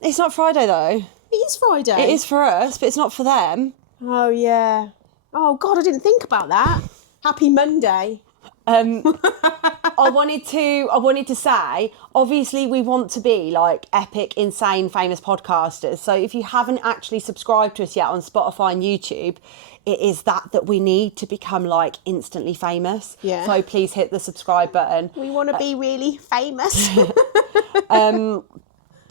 It's not Friday though. It is Friday. It is for us, but it's not for them. Oh, yeah. Oh, God, I didn't think about that. Happy Monday. I wanted to say, obviously we want to be like epic, insane, famous podcasters. So if you haven't actually subscribed to us yet on Spotify and YouTube, it is that we need to become like instantly famous. Yeah. So please hit the subscribe button. We want to be really famous.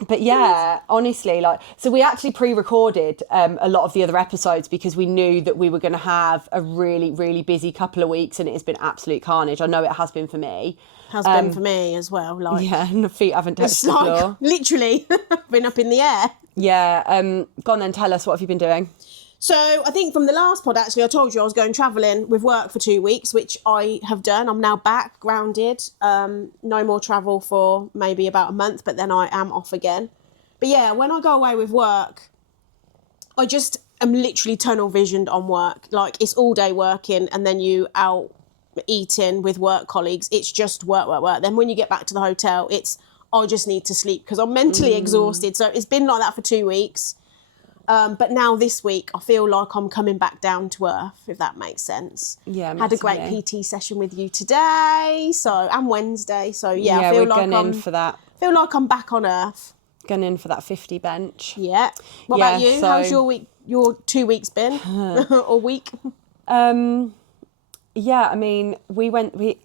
But yeah, honestly, so we actually pre-recorded a lot of the other episodes because we knew that we were going to have a really, really busy couple of weeks, and it has been absolute carnage. I know it has been for me. Has been for me as well. Like, yeah, and the feet haven't touched the floor. Literally been up in the air. Yeah. Go on then, tell us, what have you been doing? So I think from the last pod, actually, I told you I was going travelling with work for 2 weeks, which I have done. I'm now back, grounded. No more travel for maybe about a month, but then I am off again. But yeah, when I go away with work, I just am literally tunnel visioned on work. Like, it's all day working, and then you out eating with work colleagues. It's just work, work, work. Then when you get back to the hotel, I just need to sleep because I'm mentally exhausted. So it's been like that for 2 weeks. But now this week, I feel like I'm coming back down to earth, if that makes sense. Yeah, had a great PT session with you today, and Wednesday. So yeah, I feel we're like gunning for that. Feel like I'm back on earth. Gunning for that 50 bench. Yeah. What about you? So, how's your week? Your 2 weeks been, or week? Yeah, I mean, we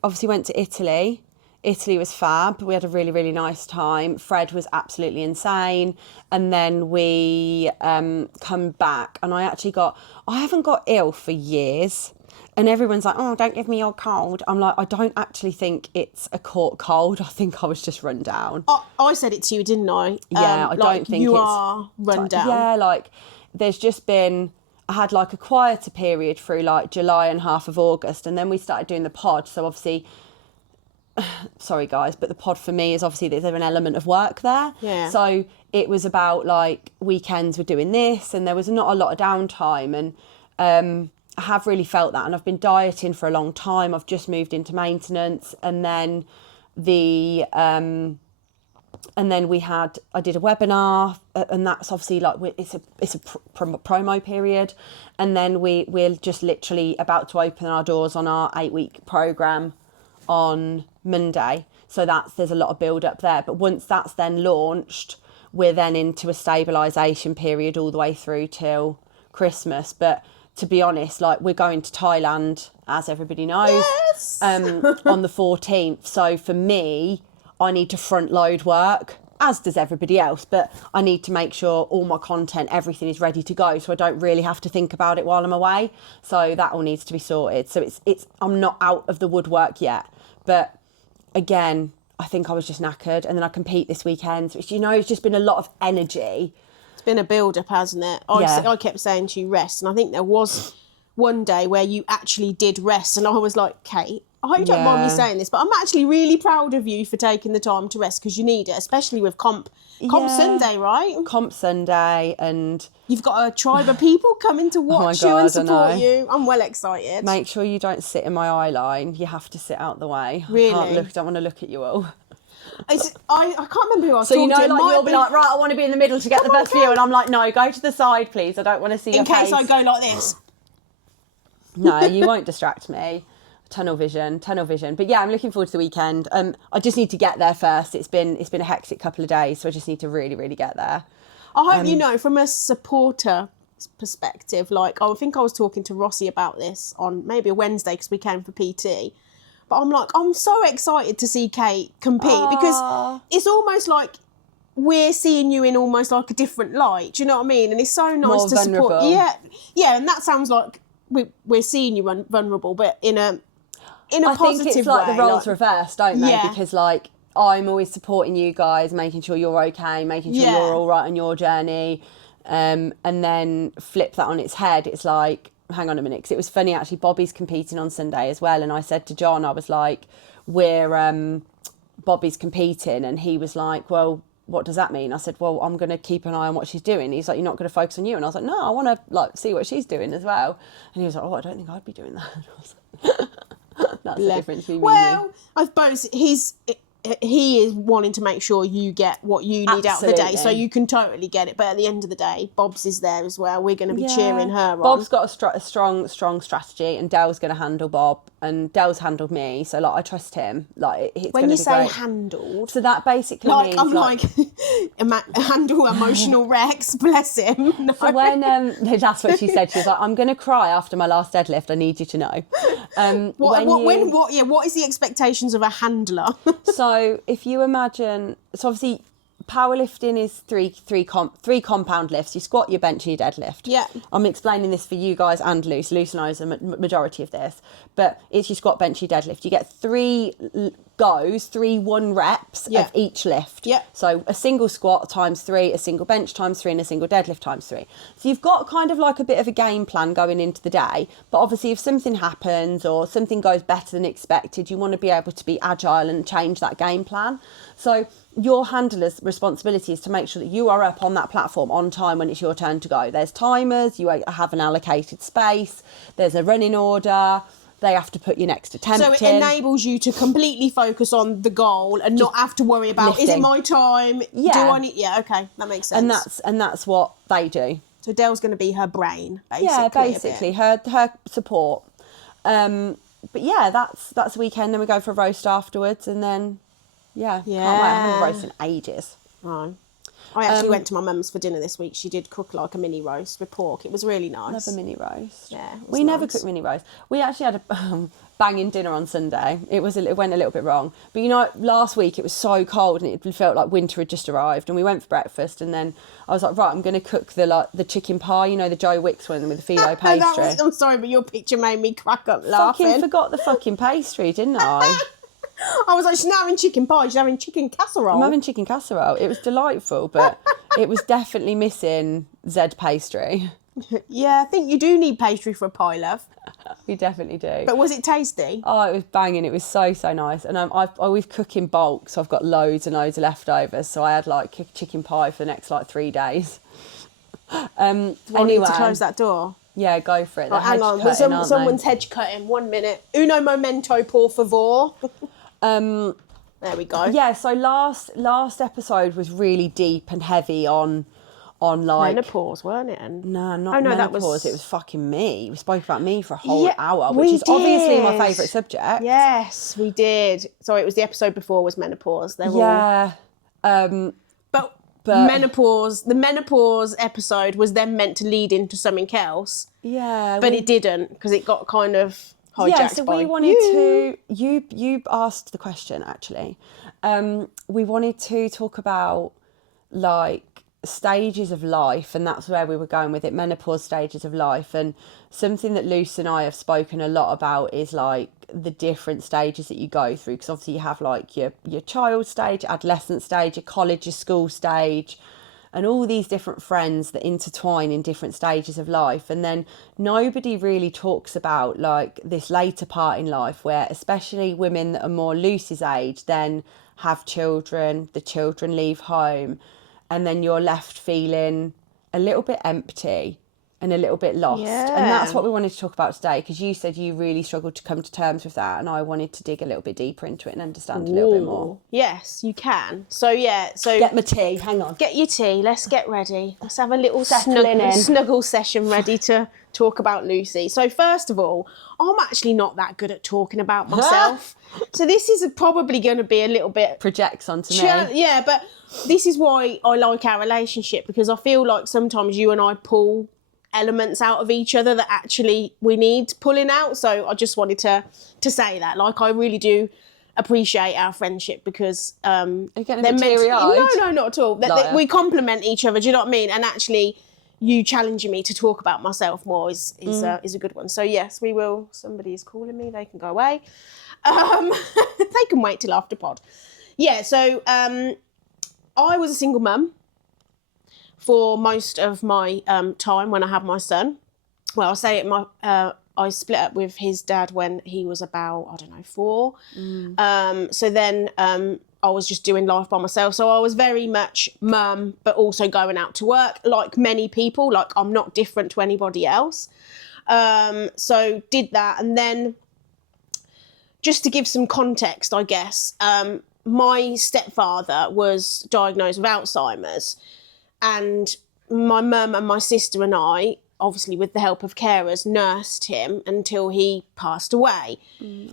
obviously went to Italy. Italy was fab. We had a really, really nice time. Fred was absolutely insane. And then we come back, and I haven't got ill for years. And everyone's like, oh, don't give me your cold. I'm like, I don't actually think it's a caught cold. I think I was just run down. I said it to you, didn't I? Yeah, I don't think you are run down. Yeah, like there's just been, I had like a quieter period through like July and half of August. And then we started doing the pod. So obviously, sorry guys, but the pod for me is obviously there's an element of work there. Yeah. So it was about like weekends we're doing this, and there was not a lot of downtime. And I have really felt that, and I've been dieting for a long time. I've just moved into maintenance, and then I did a webinar, and that's obviously like it's a promo period, and then we're just literally about to open our doors on our 8-week program on Monday. So there's a lot of build up there, but once that's then launched, we're then into a stabilisation period all the way through till Christmas. But to be honest, like we're going to Thailand, as everybody knows, yes! On the 14th. So for me, I need to front load work, as does everybody else, but I need to make sure all my content, everything is ready to go, so I don't really have to think about it while I'm away. So that all needs to be sorted. So I'm not out of the woodwork yet, but again, I think I was just knackered, and then I compete this weekend. So it's just been a lot of energy. It's been a build-up, hasn't it? I kept saying to you, rest. And I think there was one day where you actually did rest. And I was like, Kate, I hope you don't mind me saying this, but I'm actually really proud of you for taking the time to rest, because you need it, especially with Comp Sunday, right? Comp Sunday, and you've got a tribe of people coming to watch you and support you. I'm well excited. Make sure you don't sit in my eye line. You have to sit out the way. Really? I don't want to look at you all. I can't remember who I was talking to. So you'll be like, right, I want to be in the middle to get the best view, and I'm like, no, go to the side, please. I don't want to see your face. In case I go like this. No, you won't distract me. Tunnel vision. But yeah, I'm looking forward to the weekend. I just need to get there first. It's been a hectic couple of days, so I just need to really, really get there. I hope from a supporter perspective, like I think I was talking to Rossi about this on maybe a Wednesday because we came for PT. But I'm like, I'm so excited to see Kate compete because it's almost like we're seeing you in almost like a different light. Do you know what I mean? And it's so nice more to vulnerable. support. Yeah, and that sounds like we're seeing you vulnerable, but in a positive way. I think it's like the roles reversed, don't they? Yeah. Because like I'm always supporting you guys, making sure you're okay, making sure you're all right on your journey, and then flip that on its head. It's like, hang on a minute, because it was funny actually. Bobby's competing on Sunday as well, and I said to John, I was like, Bobby's competing, and he was like, well, what does that mean? I said, well, I'm going to keep an eye on what she's doing. He's like, you're not going to focus on you? And I was like, no, I want to like see what she's doing as well. And he was like, oh, I don't think I'd be doing that. And I was like, that's the difference between me and you. I suppose he is wanting to make sure you get what you need out of the day, so Absolutely. you can totally get it. But at the end of the day, Bob's is there as well. We're going to be cheering her on. Bob's got a strong strategy, and Dell's going to handle Bob, and Dell's handled me, so like I trust him. Like it's When going you to be say great. handled, So that basically like means I'm like handle emotional Rex, bless him. No. So when that's what she said. She was like, "I'm going to cry after my last deadlift. I need you to know." What is the expectations of a handler? So if you imagine, so obviously powerlifting is three compound lifts. You squat, you bench, and you deadlift. Yeah. I'm explaining this for you guys and Luce. Luce knows the majority of this, but it's you squat, bench, you deadlift. You get 3 goes, 3 1 reps Yeah. of each lift. Yeah. So a single squat times 3, a single bench times 3, and a single deadlift times 3. So you've got kind of like a bit of a game plan going into the day. But obviously if something happens or something goes better than expected, you want to be able to be agile and change that game plan. So your handler's responsibility is to make sure that you are up on that platform on time when it's your turn to go. There's timers, you have an allocated space, there's a running order, they have to put your next attempt in. So it enables you to completely focus on the goal and not have to worry about, is it lifting. my time? Yeah. Do I need... Yeah, okay, that makes sense. And that's what they do. So Dell's going to be her brain, basically. Yeah, a bit. basically her support. But yeah, that's the weekend. Then we go for a roast afterwards, and then can't wait. I haven't had a roast in ages. Right. I actually went to my mum's for dinner this week. She did cook like a mini roast with pork. It was really nice. Love a mini roast. Yeah, it was we never nice. cook mini roast. We actually had a banging dinner on Sunday. It went a little bit wrong, but you know, last week it was so cold and it felt like winter had just arrived. And we went for breakfast, and then I was like, right, I'm going to cook the chicken pie. You know, the Joe Wicks one with the phyllo pastry. I'm sorry, but your picture made me crack up laughing. Fucking forgot the fucking pastry, didn't I? I was like, she's not having chicken pie, she's having chicken casserole. I'm having chicken casserole. It was delightful, but it was definitely missing Z pastry. Yeah, I think you do need pastry for a pie, love. We definitely do. But was it tasty? Oh, it was banging. It was so nice. And I always cook in bulk, so I've got loads and loads of leftovers. So I had like chicken pie for the next like 3 days. Anyway, Anyway, to close that door. Yeah, go for it. Oh, hang on, someone's hedge cutting. 1 minute. Uno momento, por favor. There we go. Yeah, so last episode was really deep and heavy on like menopause, weren't it? No, not menopause. It was fucking me. We spoke about me for a whole Yeah, hour, we which is obviously my did. favourite subject. Yes, we did. Sorry, it was the episode before was menopause. They're all... Yeah. But But- the menopause episode was then meant to lead into something else, Yeah. but it didn't because it got kind of hijacked. Yeah, so by we wanted to. You asked the question actually. We wanted to talk about like stages of life, and that's where we were going with it. Menopause stages of life, and something that Luce and I have spoken a lot about is like the different stages that you go through. Because obviously you have like your child stage, adolescent stage, your college, your school stage, and all these different friends that intertwine in different stages of life. And then nobody really talks about like this later part in life where especially women that are more Lucy's age then have children, the children leave home, and then you're left feeling a little bit empty and a little bit lost. Yeah. And that's what we wanted to talk about today, because you said you really struggled to come to terms with that, and I wanted to dig a little bit deper into it and understand a little bit more. Yes, you can. So Get my tea, hang on. get your tea. Let's get ready. Let's have a little Settling in. snuggle session ready to talk about Lucy. So first of all, I'm actually not that good at talking about myself. So this is probably going to be a little bit... Projects onto me. Yeah, but this is why I like our relationship, because I feel like sometimes you and I pull elements out of each other that actually we need pulling out. So I just wanted to say that. Like, I really do appreciate our friendship because Are you getting a they're bit meant to... teary-eyed? No, not at all. We complement each other, do you know what I mean? And actually you challenging me to talk about myself more is a good one. So yes, we will. Somebody is calling me, they can go away. They can wait till after pod. Yeah, so I was a single mum for most of my time when I had my son. Well, I'll say it, I split up with his dad when he was about, 4. So then I was just doing life by myself. So I was very much mum, but also going out to work, like many people. Like, I'm not different to anybody else. So did that. And then just to give some context, I guess, my stepfather was diagnosed with Alzheimer's, and my mum and my sister and I, obviously with the help of carers, nursed him until he passed away.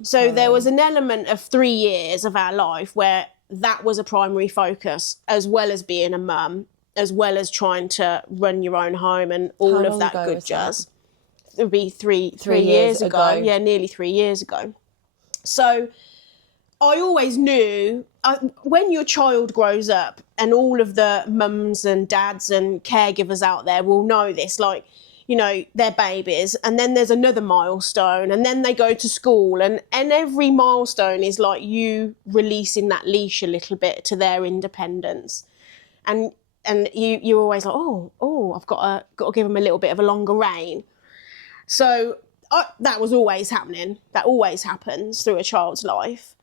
So there was an element of 3 years of our life where that was a primary focus, as well as being a mum, as well as trying to run your own home and all of that good jazz. It would be three years ago. Yeah, nearly 3 years ago. So I always knew when your child grows up, and all of the mums and dads and caregivers out there will know this, like, you know, they're babies, and then there's another milestone, and then they go to school, and every milestone is like you releasing that leash a little bit to their independence. And you're always like, I've got to give them a little bit of a longer rein. So that was always happening. That always happens through a child's life.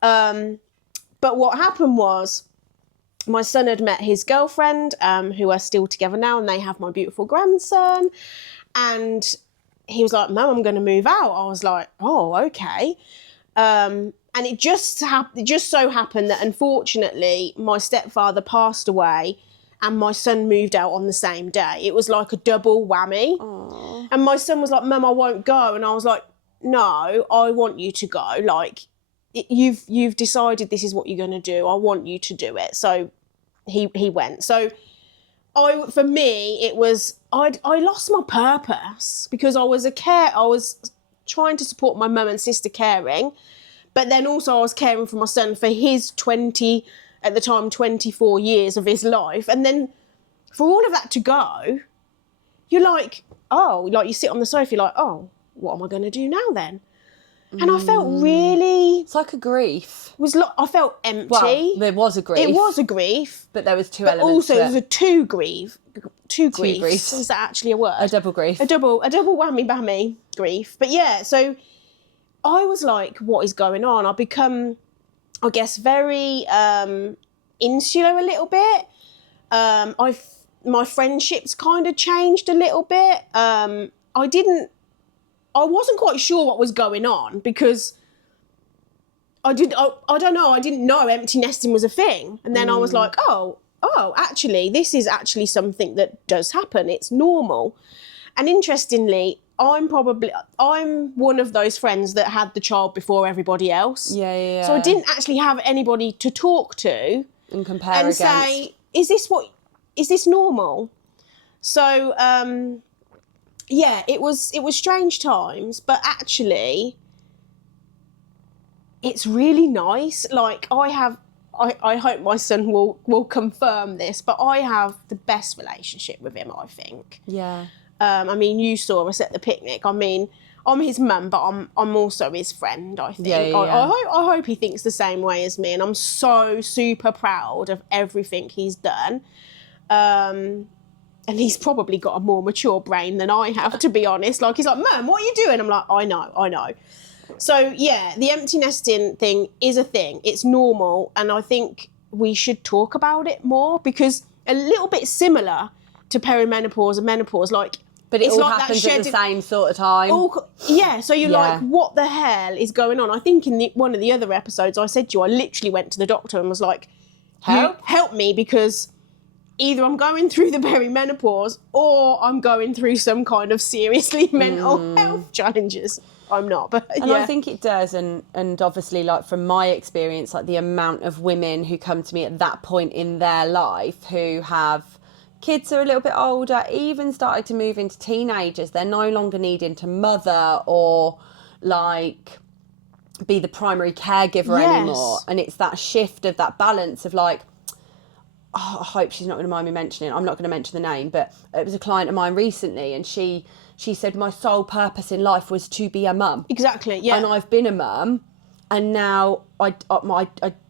But what happened was my son had met his girlfriend, who are still together now, and they have my beautiful grandson. And he was like, Mum, I'm going to move out. I was like, oh, okay. And it just so happened that, unfortunately, my stepfather passed away and my son moved out on the same day. It was like a double whammy. Aww. And my son was like, Mum, I won't go. And I was like, no, I want you to go. Like, you've decided this is what you're going to do. I want you to do it. So he went. So for me, it was, I lost my purpose because I was trying to support my mum and sister caring, but then also I was caring for my son for his 24 years of his life. And then for all of that to go, you're like, you sit on the sofa, you're like, oh, what am I going to do now then? And I felt really... It's like a grief. I felt empty. Well, there was a grief. It was a grief. But there was two but elements also to it. there was a two griefs. griefs. Is that actually a word? A double grief. A double whammy bammy grief. But yeah, so I was like, what is going on? I've become, I guess, very insular a little bit. My friendships kind of changed a little bit. I wasn't quite sure what was going on because I don't know, I didn't know empty nesting was a thing. And then I was like, oh, actually, this is actually something that does happen. It's normal. And interestingly, I'm one of those friends that had the child before everybody else. Yeah. So I didn't actually have anybody to talk to and compare and against. say, is this normal? So, yeah, it was strange times, but actually it's really nice. Like I hope my son will confirm this, but I have the best relationship with him, I think. Yeah. I mean, you saw us at the picnic. I mean, I'm his mum, but I'm also his friend, I think. Yeah. I hope he thinks the same way as me, and I'm so super proud of everything he's done. And he's probably got a more mature brain than I have, to be honest. Like, he's like, Mum, what are you doing? I'm like, I know. So, yeah, the empty nesting thing is a thing. It's normal. And I think we should talk about it more because a little bit similar to perimenopause and menopause, like... But it it's all like happens that at the same sort of time. So you're like, what the hell is going on? I think in one of the other episodes I said to you, I literally went to the doctor and was like, help me, because... either I'm going through the perimenopause or I'm going through some kind of seriously mental health challenges. I'm not, but and I think it does, and obviously, like from my experience, like the amount of women who come to me at that point in their life who have kids who are a little bit older, even starting to move into teenagers, they're no longer needing to mother or like be the primary caregiver anymore, and it's that shift of that balance of like, I hope she's not going to mind me mentioning, I'm not going to mention the name, but it was a client of mine recently, and she said my sole purpose in life was to be a mum. Exactly, yeah. And I've been a mum, and now I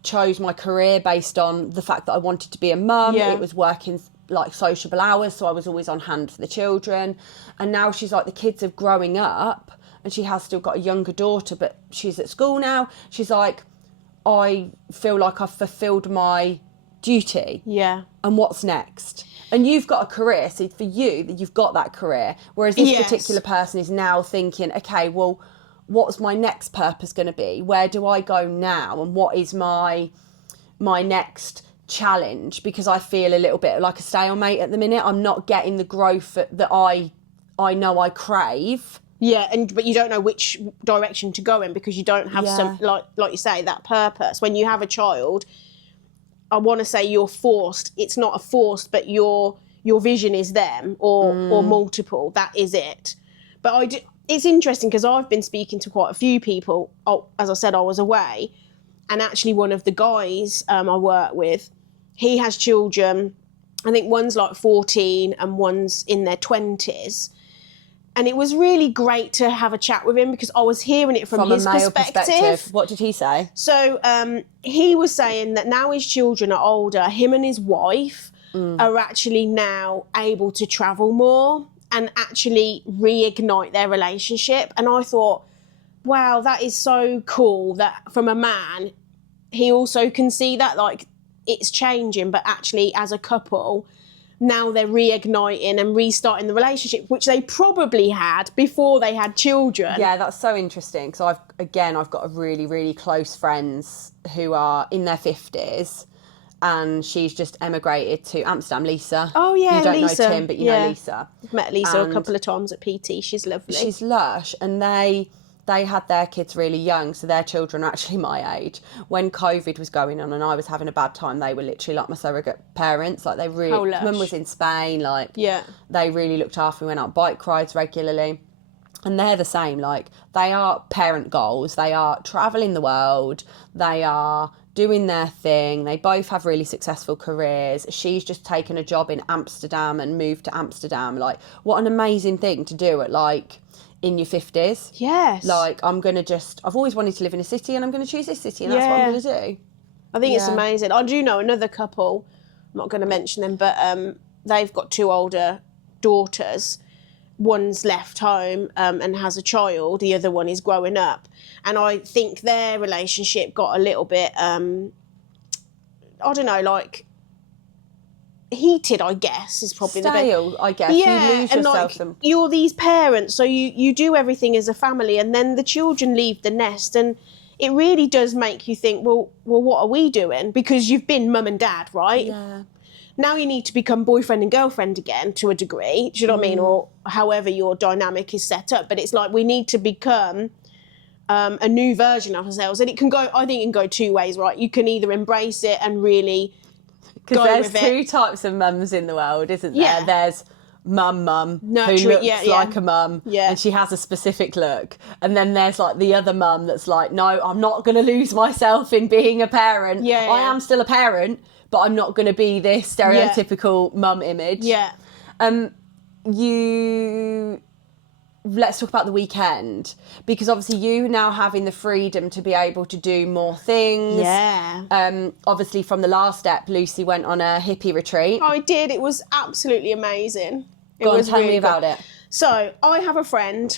chose my career based on the fact that I wanted to be a mum. Yeah. It was working like sociable hours, so I was always on hand for the children. And now she's like, the kids are growing up, and she has still got a younger daughter, but she's at school now. She's like, I feel like I've fulfilled my duty. Yeah. And what's next? And you've got a career, so for you, you've got that career. Whereas this particular person is now thinking, okay, well, what's my next purpose going to be? Where do I go now? And what is my next challenge? Because I feel a little bit like a stalemate at the minute. I'm not getting the growth that I know I crave. Yeah, but you don't know which direction to go in because you don't have some, like you say, that purpose. When you have a child, I want to say you're forced. It's not a forced, but your vision is them or multiple. That is it. But it's interesting because I've been speaking to quite a few people. As I said, I was away, and actually one of the guys I work with, he has children. I think one's like 14 and one's in their 20s. And it was really great to have a chat with him because I was hearing it from his a male perspective. What did he say? So he was saying that now his children are older, him and his wife are actually now able to travel more and actually reignite their relationship. And I thought, wow, that is so cool that from a man, he also can see that, like, it's changing, but actually as a couple, now they're reigniting and restarting the relationship, which they probably had before they had children. Yeah, that's so interesting. So I've got a really, really close friends who are in their 50s, and she's just emigrated to Amsterdam. Lisa. Oh yeah, you don't Lisa. know Tim, but you know Lisa. I've met Lisa a couple of times at PT. She's lovely. She's lush, and they had their kids really young, so their children are actually my age. When COVID was going on and I was having a bad time, they were literally like my surrogate parents. Like, they really, mum was in Spain, like, they really looked after me, went out bike rides regularly. And they're the same, like, they are parent goals. They are travelling the world. They are doing their thing. They both have really successful careers. She's just taken a job in Amsterdam and moved to Amsterdam. Like, what an amazing thing to do at, like, in your 50s. Yes. Like, I've always wanted to live in a city, and I'm going to choose this city, and that's what I'm going to do. I think it's amazing. I do know another couple, I'm not going to mention them, but they've got 2 older daughters. One's left home and has a child. The other one is growing up. And I think their relationship got a little bit, I don't know, like, heated, I guess, is probably stale, the best. I guess. Yeah, you lose and yourself. Like, you're these parents, so you do everything as a family, and then the children leave the nest, and it really does make you think, well, what are we doing? Because you've been mum and dad, right? Yeah. Now you need to become boyfriend and girlfriend again to a degree. Do you know what I mean? Or however your dynamic is set up. But it's like we need to become a new version of ourselves, and I think it can go 2 ways, right? You can either embrace it and really. Because there's 2 types of mums in the world, isn't there? Yeah. There's mum Nurturing, who looks like a mum, and she has a specific look. And then there's like the other mum that's like, no, I'm not going to lose myself in being a parent. I am still a parent, but I'm not going to be this stereotypical mum image. Yeah. Let's talk about the weekend, because obviously you now having the freedom to be able to do more things. Yeah. Obviously from the last step, Lucy went on a hippie retreat. I did. It was absolutely amazing. Go on, tell me about it. So I have a friend.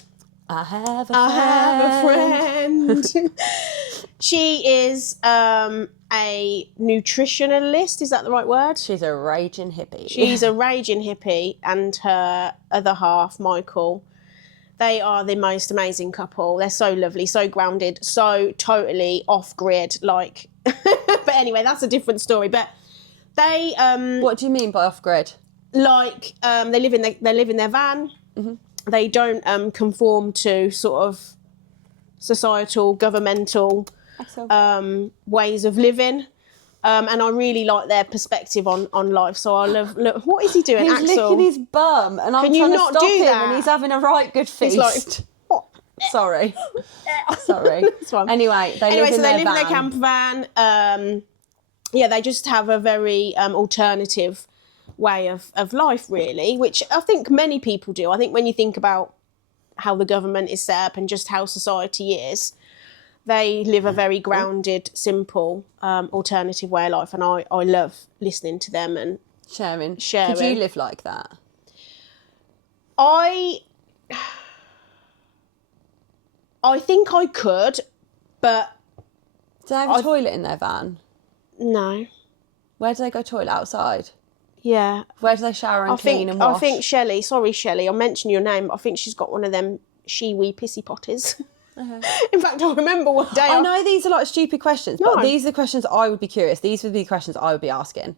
I have a friend. She is a nutritionalist. Is that the right word? She's a raging hippie. She's a raging hippie, and her other half, Michael. They are the most amazing couple. They're so lovely, so grounded, so totally off grid. Like, but anyway, that's a different story. But they. What do you mean by off grid? Like, they live in their van. Mm-hmm. They don't conform to sort of societal, governmental ways of living. And I really like their perspective on life. So I love. Look, what is he doing, He's Axel? licking his bum, and I'm Can trying you to not stop do him, that? and he's having a right good feast. He's like, what? Sorry. It's fine. Anyway, they live in their camper van. They just have a very alternative way of life, really, which I think many people do. I think when you think about how the government is set up and just how society is, they live a very grounded, simple, alternative way of life, and I love listening to them and sharing. Could you live like that? I think I could, but... Do they have a toilet in their van? No. Where do they go toilet? Outside? Yeah. Where do they shower and clean and wash? I think Shelley, sorry Shelley, I'll mention your name, but I think she's got one of them she-wee pissy potties. In fact, I remember one day. I know these are like stupid questions, but No. these are the questions I would be curious. These would be the questions I would be asking.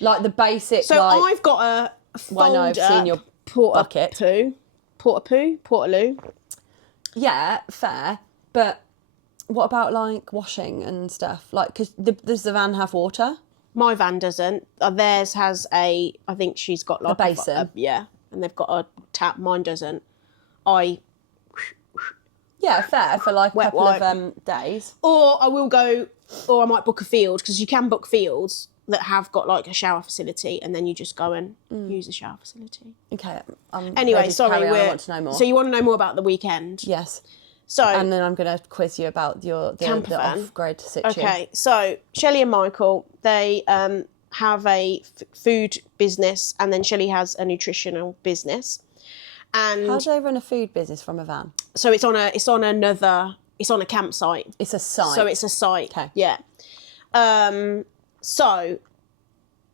Like the basic, So like... I've got a Well, I know I've seen your bucket. Portaloo. Yeah, fair. But what about like washing and stuff? Like, because does the van have water? My van doesn't. Theirs has I think she's got like A basin. Yeah, and they've got a tap. Mine doesn't. Yeah, fair, for like a Wet couple wipe. of days. Or I will go, or I might book a field, because you can book fields that have got like a shower facility, and then you just go and use the shower facility. Okay. I'm Anyway, ready to sorry, carry on. I want to know more. So you want to know more about the weekend? Yes. So And then I'm going to quiz you about the Camper van. off-grid situation. okay, so Shelley and Michael, they have a food business, and then Shelley has a nutritional business. And How do they run a food business from a van? so it's on a campsite. It's a site. So it's a site. Okay. Yeah. So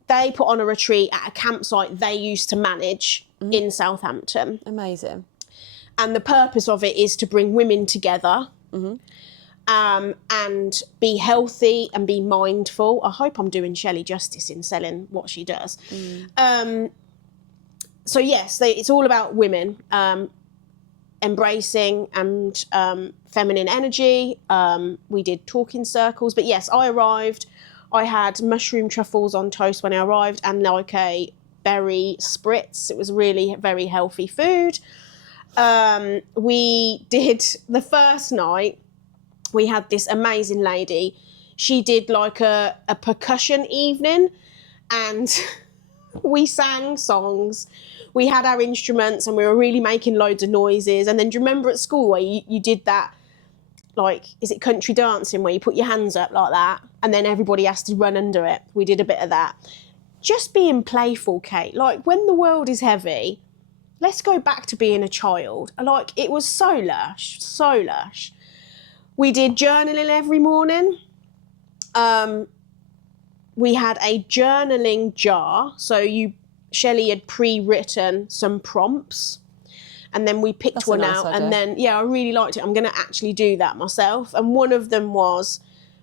they put on a retreat at a campsite they used to manage in Southampton. Amazing. And the purpose of it is to bring women together and be healthy and be mindful. I hope I'm doing Shelley justice in selling what she does. So yes, it's all about women embracing and feminine energy. We did talking circles. But yes, I arrived. I had mushroom truffles on toast when I arrived and like a berry spritz. It was really very healthy food. We did the first night, we had this amazing lady. She did like a percussion evening, and we sang songs. We had our instruments and we were really making loads of noises. And then do you remember at school where you did that, like, is it country dancing, where you put your hands up like that and then everybody has to run under it? We did a bit of that. Just being playful, Kate. Like, when the world is heavy, let's go back to being a child. Like, it was so lush, so lush. We did journaling every morning. We had a journaling jar. So Shelley had pre-written some prompts, and then we picked That's one a nice out. idea. And then, yeah, I really liked it. I'm going to actually do that myself. And one of them was,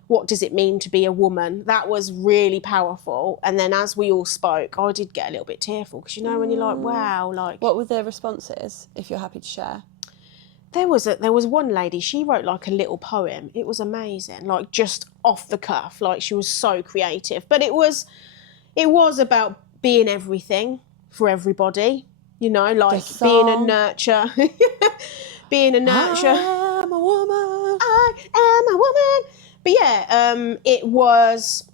what does it mean to be a woman? That was really powerful. And then as we all spoke, I did get a little bit tearful, because you know when you're like, wow, like... What were their responses, if you're happy to share? There was one lady, she wrote like a little poem. It was amazing, like just off the cuff. Like, she was so creative. But it was about being everything for everybody, you know, like being a nurture. Being a nurture. I am a woman. I am a woman. But yeah, it was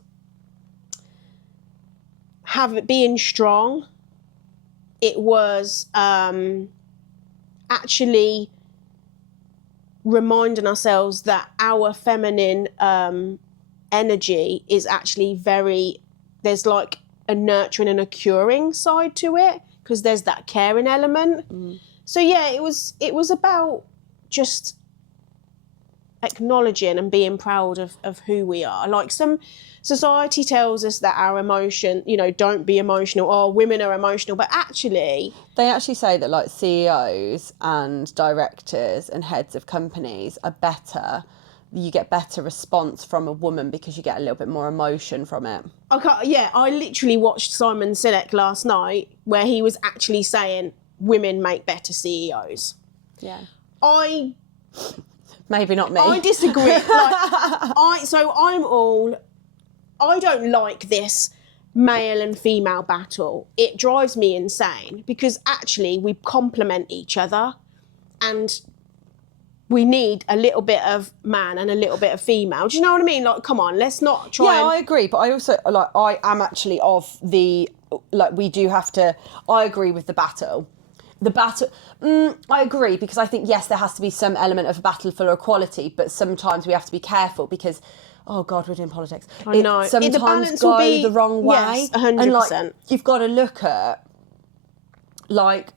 being strong. It was actually reminding ourselves that our feminine energy is actually there's like a nurturing and a curing side to it, because there's that caring element. So yeah, it was about just acknowledging and being proud of who we are. Like, some society tells us that our emotion, you know, don't be emotional, or women are emotional, but actually... They actually say that like CEOs and directors and heads of companies are better. You get better response from a woman because you get a little bit more emotion from it. I literally watched Simon Sinek last night, where he was actually saying women make better CEOs. Yeah. Maybe not me. I disagree. I don't like this male and female battle. It drives me insane, because actually we complement each other, and we need a little bit of man and a little bit of female. Do you know what I mean? Like, come on, let's not try. Yeah, I agree, but I also I am actually of the we do have to. I agree with the battle. I agree, because I think, yes, there has to be some element of a battle for equality, but sometimes we have to be careful, because, oh God, we're doing politics. I know. Sometimes the balance go will be the wrong way. Yes, 100%. And like, you've got to look at like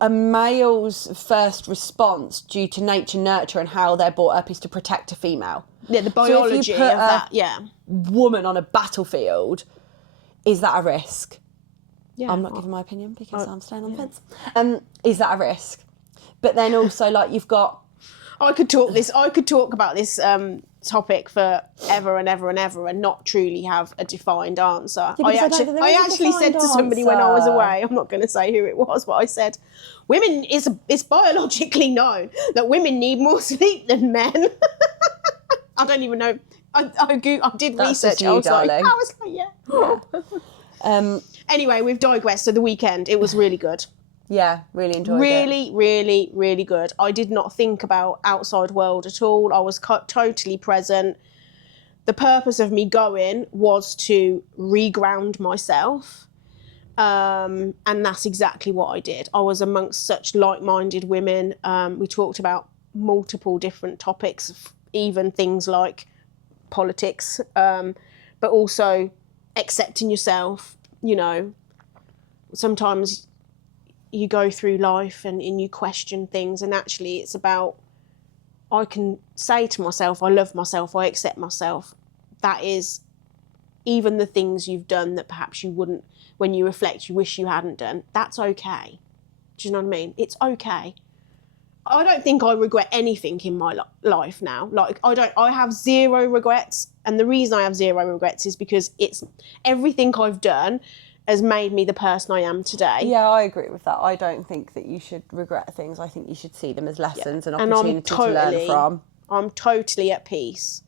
a male's first response due to nature, nurture, and how they're brought up is to protect a female. Yeah, the biology so if you put of that. Yeah. Woman on a battlefield, is that a risk? Yeah, I'm not giving my opinion because I'm staying on the fence. Is that a risk? But then also, like, you've got... I could talk about this topic for ever and ever and ever and not truly have a defined answer. Yeah, I actually said to somebody when I was away, I'm not going to say who it was, but I said, it's biologically known that women need more sleep than men. I don't even know. I did That's research. just you, darling. I was like, yeah. Anyway, we've digressed. So the weekend, it was really good. Yeah, really enjoyed it. Really, really, really good. I did not think about outside world at all. I was totally present. The purpose of me going was to reground myself. And that's exactly what I did. I was amongst such like-minded women. We talked about multiple different topics, even things like politics, but also accepting yourself. You know, sometimes you go through life and you question things, and actually it's about, I can say to myself, I love myself, I accept myself. That is, even the things you've done that perhaps you wouldn't, when you reflect, you wish you hadn't done, that's okay. Do you know what I mean? It's okay. I don't think I regret anything in my life now. Like, I have zero regrets. And the reason I have zero regrets is because it's everything I've done has made me the person I am today. Yeah, I agree with that. I don't think that you should regret things. I think you should see them as lessons and opportunity to learn from. I'm totally at peace.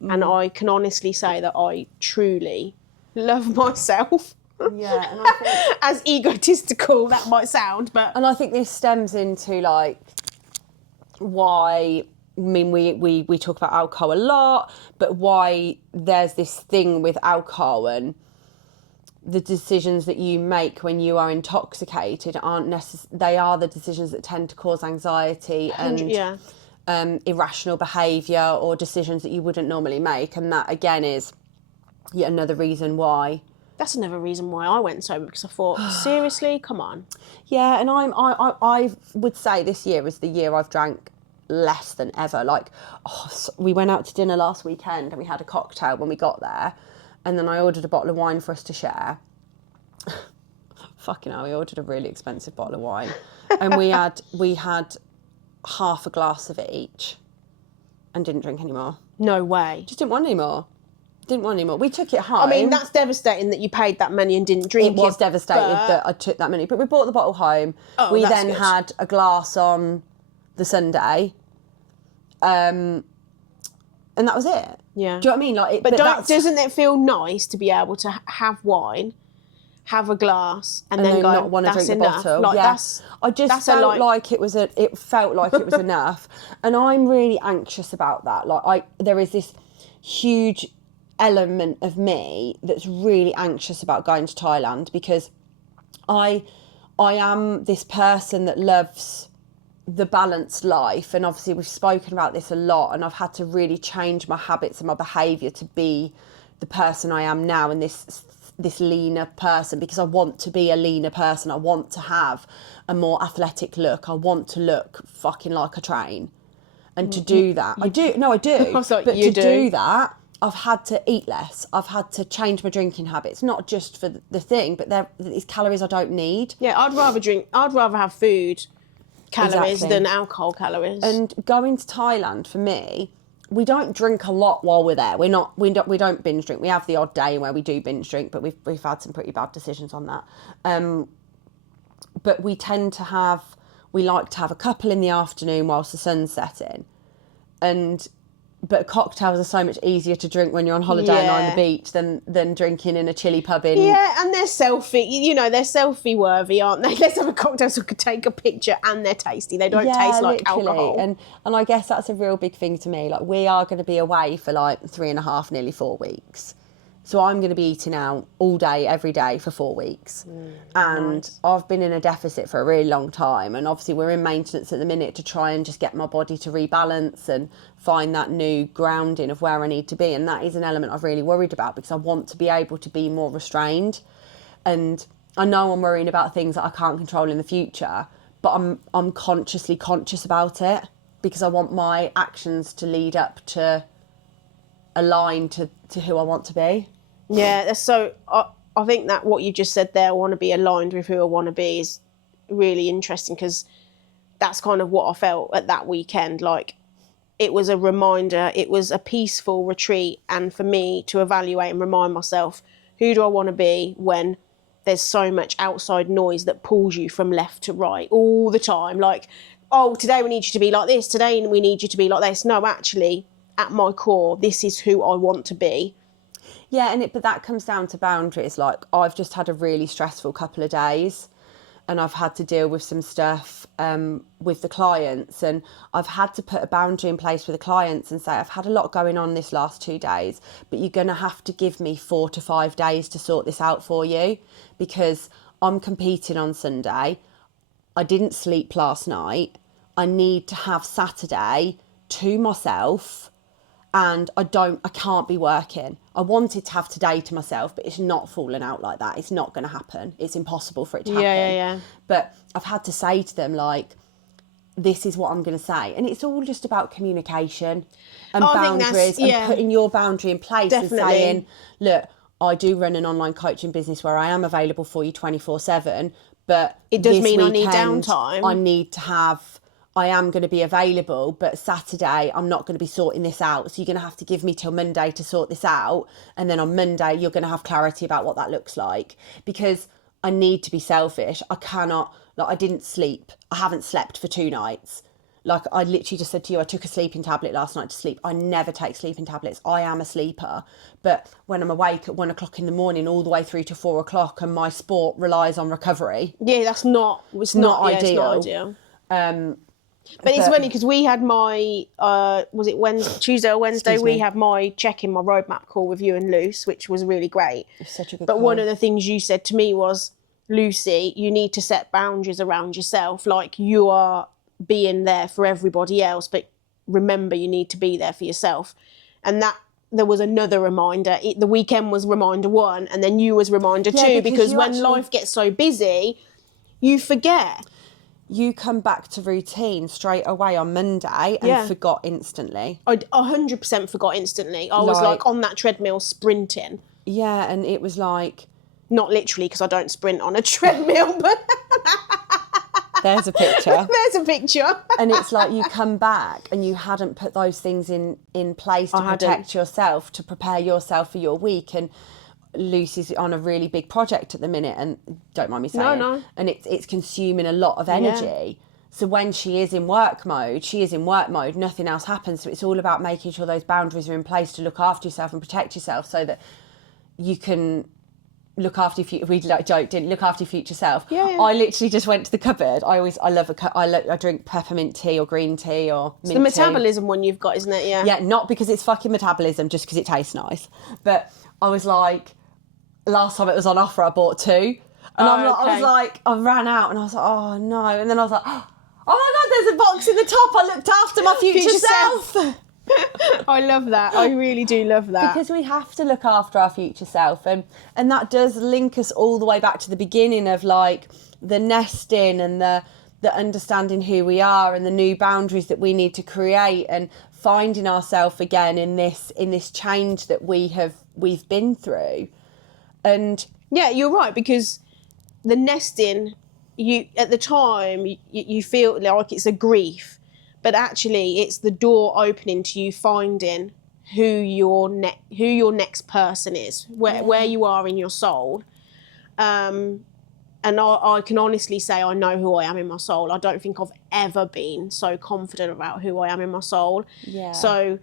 And I can honestly say that I truly love myself. Yeah, and I think, as egotistical that might sound, but... And I think this stems into, like, why... I mean, we talk about alcohol a lot, but why there's this thing with alcohol and the decisions that you make when you are intoxicated aren't they are the decisions that tend to cause anxiety and irrational behaviour or decisions that you wouldn't normally make. And that, again, is yet another reason why. That's another reason why I went sober, because I thought, seriously, come on. Yeah, and I would say this year is the year I've drank less than ever. Like, we went out to dinner last weekend and we had a cocktail when we got there, and then I ordered a bottle of wine for us to share. Fucking hell, we ordered a really expensive bottle of wine, and we had half a glass of it each, and didn't drink any more. No way. Just didn't want any more. We took it home. I mean, that's devastating that you paid that money and didn't drink it. It was devastating that I took that money, but we brought the bottle home. We then had a glass on the Sunday, and that was it. Yeah. Do you know what I mean? Like, but doesn't it feel nice to be able to have wine, have a glass, and then go, not want to drink the bottle? Like, yeah. I just felt like it felt like it was enough, and I'm really anxious about that. Like, there is this huge element of me that's really anxious about going to Thailand, because I am this person that loves the balanced life, and obviously we've spoken about this a lot, and I've had to really change my habits and my behaviour to be the person I am now, and this leaner person, because I want to be a leaner person. I want to have a more athletic look. I want to look fucking like a train, and to do that, I do. But to do that, I've had to eat less. I've had to change my drinking habits, not just for the thing, but these calories I don't need. Yeah, I'd rather have food calories than alcohol calories. And going to Thailand, for me, we don't drink a lot while we're there. We don't binge drink. We have the odd day where we do binge drink, but we've had some pretty bad decisions on that. But we like to have a couple in the afternoon whilst the sun's setting, but cocktails are so much easier to drink when you're on holiday and on the beach than drinking in a chilly pub in... Yeah, and they're selfie worthy, aren't they? Let's have a cocktail so we can take a picture, and they're tasty. They don't taste like alcohol. And I guess that's a real big thing to me. Like, we are going to be away for like 3.5, nearly 4 weeks. So I'm going to be eating out all day, every day for 4 weeks. And nice. I've been in a deficit for a really long time. And obviously we're in maintenance at the minute to try and just get my body to rebalance and find that new grounding of where I need to be. And that is an element I've really worried about, because I want to be able to be more restrained. And I know I'm worrying about things that I can't control in the future, but I'm consciously conscious about it, because I want my actions to lead up to align to who I want to be. Yeah, that's so... I think that what you just said there, I want to be aligned with who I want to be, is really interesting, because that's kind of what I felt at that weekend. Like, it was a reminder, it was a peaceful retreat, and for me to evaluate and remind myself, who do I want to be when there's so much outside noise that pulls you from left to right all the time, like, oh, today we need you to be like this, today we need you to be like this. No, actually, at my core, this is who I want to be. Yeah, but that comes down to boundaries. Like, I've just had a really stressful couple of days, and I've had to deal with some stuff with the clients, and I've had to put a boundary in place with the clients and say, I've had a lot going on this last 2 days, but you're going to have to give me 4 to 5 days to sort this out for you, because I'm competing on Sunday. I didn't sleep last night. I need to have Saturday to myself, and I can't be working. I wanted to have today to myself, but it's not falling out like that. It's not going to happen. It's impossible for it to happen. Yeah. But I've had to say to them, like, this is what I'm going to say. And it's all just about communication and boundaries and putting your boundary in place. Definitely. And saying, look, I do run an online coaching business where I am available for you 24/7, but it does mean weekend, I need downtime. I am going to be available, but Saturday I'm not going to be sorting this out. So you're going to have to give me till Monday to sort this out. And then on Monday, you're going to have clarity about what that looks like, because I need to be selfish. I cannot, like, I didn't sleep. I haven't slept for 2 nights. Like, I literally just said to you, I took a sleeping tablet last night to sleep. I never take sleeping tablets. I am a sleeper. But when I'm awake at 1 o'clock in the morning, all the way through to 4 o'clock, and my sport relies on recovery. Yeah, it's not ideal. It's not ideal. But it's funny because we had my, was it Tuesday or Wednesday? We had my check-in, my roadmap call with you and Luce, which was really great. It's such a good But call. one of the things you said to me was, Lucy, you need to set boundaries around yourself. Like, you are being there for everybody else, but remember, you need to be there for yourself. And that, there was another reminder. The weekend was reminder 1, and then you was reminder 2, because when life gets so busy, you forget. You come back to routine straight away on Monday and forgot instantly. I 100% forgot instantly. I was like on that treadmill sprinting. Yeah, and it was like... Not literally, because I don't sprint on a treadmill, but... There's a picture. There's a picture. And it's like you come back and you hadn't put those things in place to protect yourself, to prepare yourself for your week. And Lucy's on a really big project at the minute, and don't mind me saying, No. And it's consuming a lot of energy. Yeah. So when she is in work mode, nothing else happens. So it's all about making sure those boundaries are in place to look after yourself and protect yourself, so that you can look after look after your future self. Yeah. I literally just went to the cupboard. I drink peppermint tea or green tea or mint tea. The metabolism one you've got, isn't it? Yeah, not because it's fucking metabolism, just because it tastes nice. But I was like, last time it was on offer, I bought 2. And I ran out, and I was like, oh no. And then I was like, oh my God, there's a box in the top. I looked after my future self. I love that. I really do love that. Because we have to look after our future self. And that does link us all the way back to the beginning of, like, the nesting and the understanding who we are and the new boundaries that we need to create, and finding ourselves again in this change that we've been through. And yeah, you're right, because the nesting, you at the time you feel like it's a grief, but actually it's the door opening to you finding who your next person is, where you are in your soul. And I can honestly say I know who I am in my soul. I don't think I've ever been so confident about who I am in my soul. Yeah. So,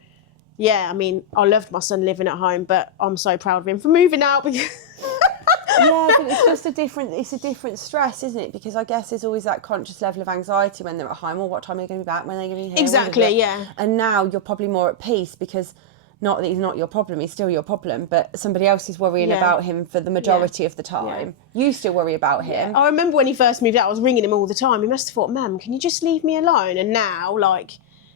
yeah, I mean, I loved my son living at home, but I'm so proud of him for moving out because... Yeah, but it's just a different stress, isn't it? Because I guess there's always that conscious level of anxiety when they're at home. Or what time are they going to be back? When are they going to be here? Exactly, yeah. And now you're probably more at peace, because not that he's not your problem, he's still your problem, but somebody else is worrying about him for the majority of the time. Yeah. You still worry about him. I remember when he first moved out, I was ringing him all the time. He must have thought, Mum, can you just leave me alone? And now,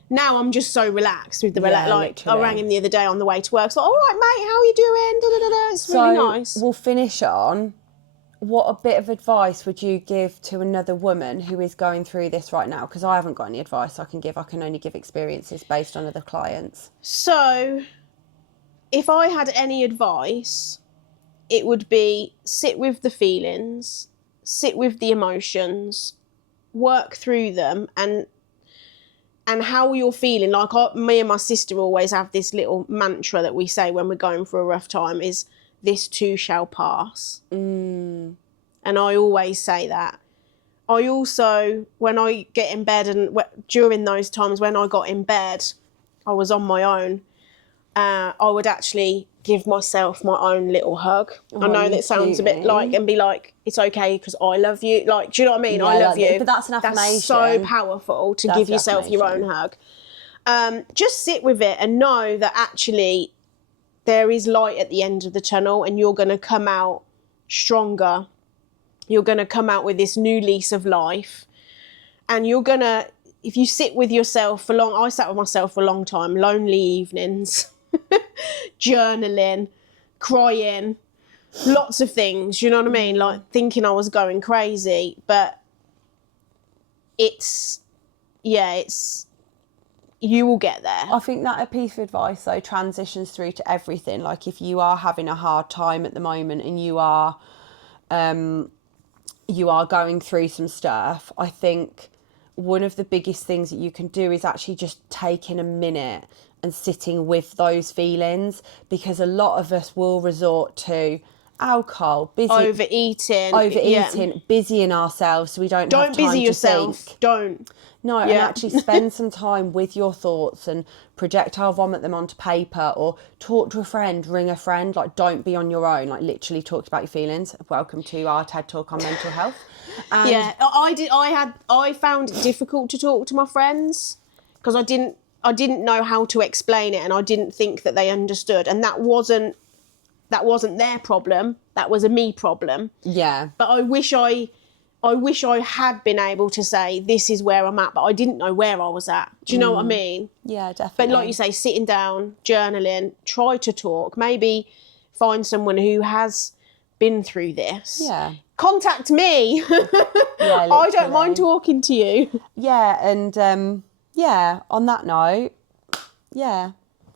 now I'm just so relaxed with the literally. I rang him the other day on the way to work. So, all right, mate, how are you doing? Da, da, da, da. It's really nice. We'll finish on, what a bit of advice would you give to another woman who is going through this right now? Because I haven't got any advice I can give. I can only give experiences based on other clients. So, if I had any advice, it would be sit with the feelings, sit with the emotions, work through them, and and how you're feeling. Like me and my sister always have this little mantra that we say when we're going through a rough time is, this too shall pass. And I always say that. I also, when I get in bed, and during those times when I got in bed, I was on my own, I would actually give myself my own little hug. I know that sounds a bit like, and be like, it's okay because I love you. Like, do you know what I mean? Yeah, I love you. But that's an affirmation. That's so powerful to give yourself your own hug. Just sit with it and know that actually there is light at the end of the tunnel, and you're going to come out stronger. You're going to come out with this new lease of life, and you're going to, if you sit with yourself for long, I sat with myself for a long time, lonely evenings, journaling, crying, lots of things, you know what I mean? Like thinking I was going crazy, but you will get there. I think that a piece of advice though transitions through to everything. Like if you are having a hard time at the moment and you are going through some stuff, I think one of the biggest things that you can do is actually just taking a minute and sitting with those feelings, because a lot of us will resort to alcohol, overeating, busying ourselves so we don't have time busy to yourself. think. Don't. No, and actually spend some time with your thoughts and projectile vomit them onto paper, or talk to a friend, ring a friend. Like, don't be on your own. Like, literally talk about your feelings. Welcome to our TED Talk on mental health. And I found it difficult to talk to my friends because I didn't know how to explain it, and I didn't think that they understood, and that wasn't their problem. That was a me problem. Yeah. But I wish I had been able to say, this is where I'm at, but I didn't know where I was at. Do you know what I mean? Yeah, definitely. But like you say, sitting down, journaling, try to talk, maybe find someone who has been through this. Yeah. Contact me. Yeah, I don't mind talking to you. Yeah, and on that note,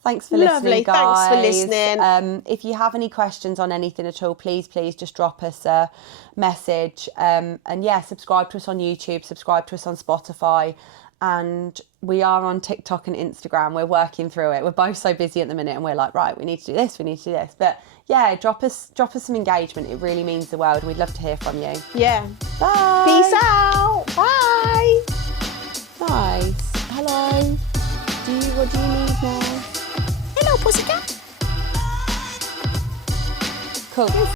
thanks for listening, guys. Thanks for listening. If you have any questions on anything at all, please just drop us a message. And subscribe to us on YouTube, subscribe to us on Spotify, and we are on TikTok and Instagram. We're working through it. We're both so busy at the minute, and we're like, right, we need to do this. But yeah, drop us some engagement. It really means the world. We'd love to hear from you. Yeah. Bye. Peace out. Bye. Nice. Hello. What do you need now? Hello, pussycat. Cool.